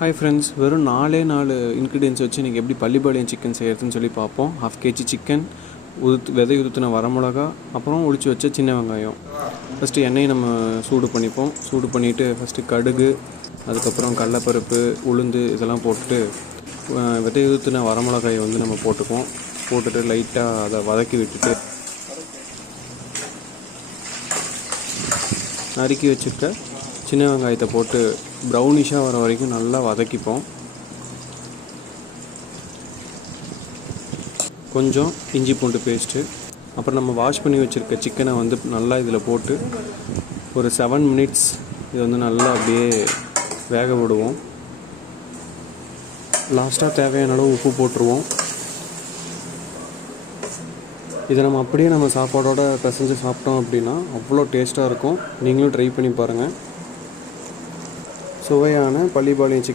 Hi friends, வெறும் 4 ingredients வச்சு இன்றைக்கி எப்படி பள்ளிப்பாளையம் சிக்கன் செய்கிறதுன்னு சொல்லி பார்ப்போம். 1/2 kg சிக்கன், விதை உதுத்தின வரமிளகா, அப்புறம் ஒளிச்சு வச்ச சின்ன வெங்காயம். ஃபஸ்ட்டு எண்ணெயை நம்ம சூடு பண்ணிப்போம். சூடு பண்ணிவிட்டு ஃபஸ்ட்டு கடுகு, அதுக்கப்புறம் கடலைப்பருப்பு, உளுந்து இதெல்லாம் போட்டுட்டு விதை உதுத்தின வரமிளகாயை நம்ம போட்டுக்குவோம். போட்டுட்டு லைட்டாக அதை வதக்கி விட்டுட்டு நறுக்கி வச்சுருக்க சின்ன வெங்காயத்தை போட்டு ப்ரௌனிஷாக வர வரைக்கும் நல்லா வதக்கிப்போம். கொஞ்சம் இஞ்சி பூண்டு பேஸ்ட்டு, அப்புறம் நம்ம வாஷ் பண்ணி வச்சுருக்க சிக்கனை நல்லா இதில் போட்டு ஒரு 7 மினிட்ஸ் இதை நல்லா அப்படியே வேக விடுவோம். லாஸ்ட்டாக தேவையான அளவு உப்பு போட்டுருவோம். இதை நம்ம அப்படியே சாப்பாடோட பிசைஞ்சு சாப்பிட்டோம் அப்படின்னா அவ்வளோ டேஸ்ட்டாக இருக்கும். நீங்களும் ட்ரை பண்ணி பாருங்கள். சுவையான பள்ளிப்பாளையம் சிக்கன்